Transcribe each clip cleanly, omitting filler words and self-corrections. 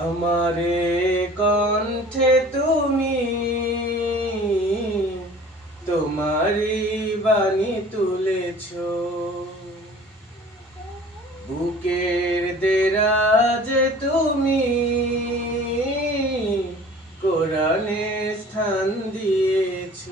আমারে কণ্ঠে তুমি তোমারি বাণী তুলেছ, বুকের দেরাজে তুমি কোরআনে স্থান দিয়েছ।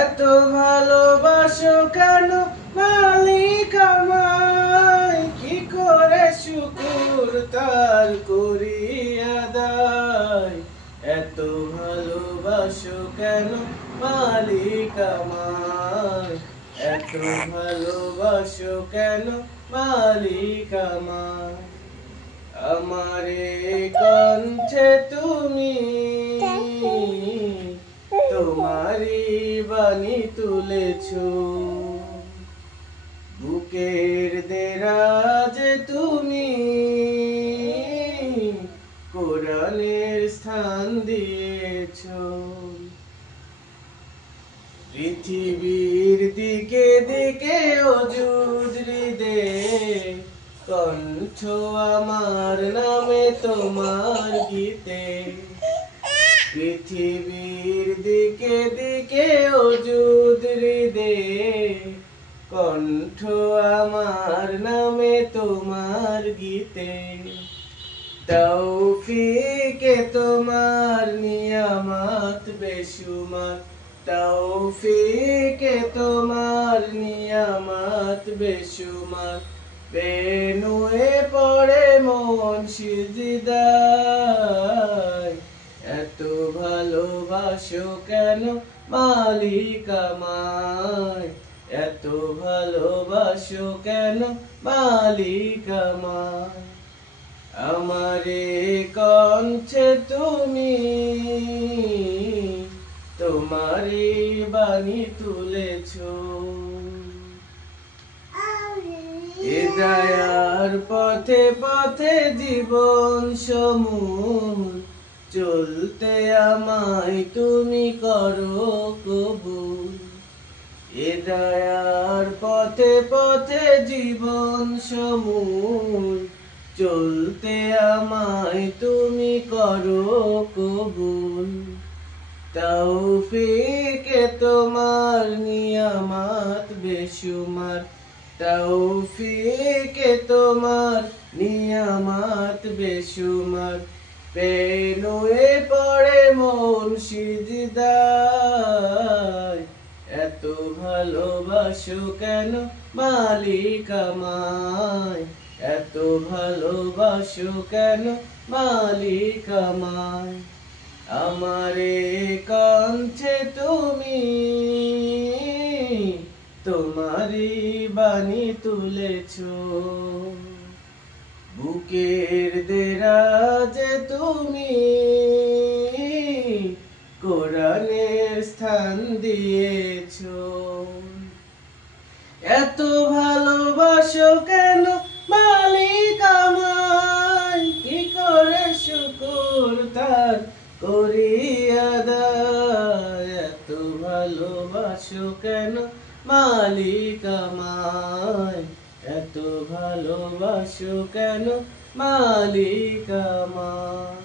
এত ভালোবাসো কেন মালিক আমায়, কি করে শুকুর তার করি আদায়। এত ভালোবাসো কেন মালিক আমায়, এত ভালোবাসো কেন মালিক আমায়। আমারে কণ্ঠে তুমি তোমারি বাণী তুলেছ, বুকের দেরাজে তুমি কোরআনের স্থান দিয়েছ। পৃথিবীর দিকে দিকে অযুদ হৃদে কণ্ঠ আমার নামে তোমার গীতে। পৃথিবীর দিকে দিকে অযুদ হৃদে কণ্ঠ আমার নামে তোমার গীতে। তৌফিকে তোমার নিয়ামত বেশুমার, তৌফিকে তোমার নিয়ামত বেশুমার। বেনুয়ে পড়ে মন সিজদায়, এত ভালোবাসো কেন মালিক আমায়, এত ভালোবাসো কেন মালিক আমায়। আমারে কণ্ঠে তুমি তোমারি বাণী তুলেছ, হিদায়ার পথে পথে জীবন সমূহ চলতে আমায় তুমি করো কবুল। হিদায়ার পথে পথে জীবন সমূহ চলতে আমায় তুমি করো কবুল। তৌফিকে তোমার নিয়ামত বেশুমার, তৌফিকে তোমার নিয়ামত বেশুমার। বেনুয়ে পড়ে মন সিজদায়, এত ভালোবাসো কেন মালিক আমায়, এত ভালোবাসো কেন মালিক আমায়। আমারে কণ্ঠে তুমি তোমারি বাণী তুলেছ, বুকের দেরাজে তুমি কোরআনের স্থান দিয়েছ। এত ভালোবাসো কেন মালিক আমায়, কি করে শুকুর তার করি আদায়। এত ভালোবাসো কেন মালিক আমায়, এত ভালোবাসো কেন মালিক আমায়।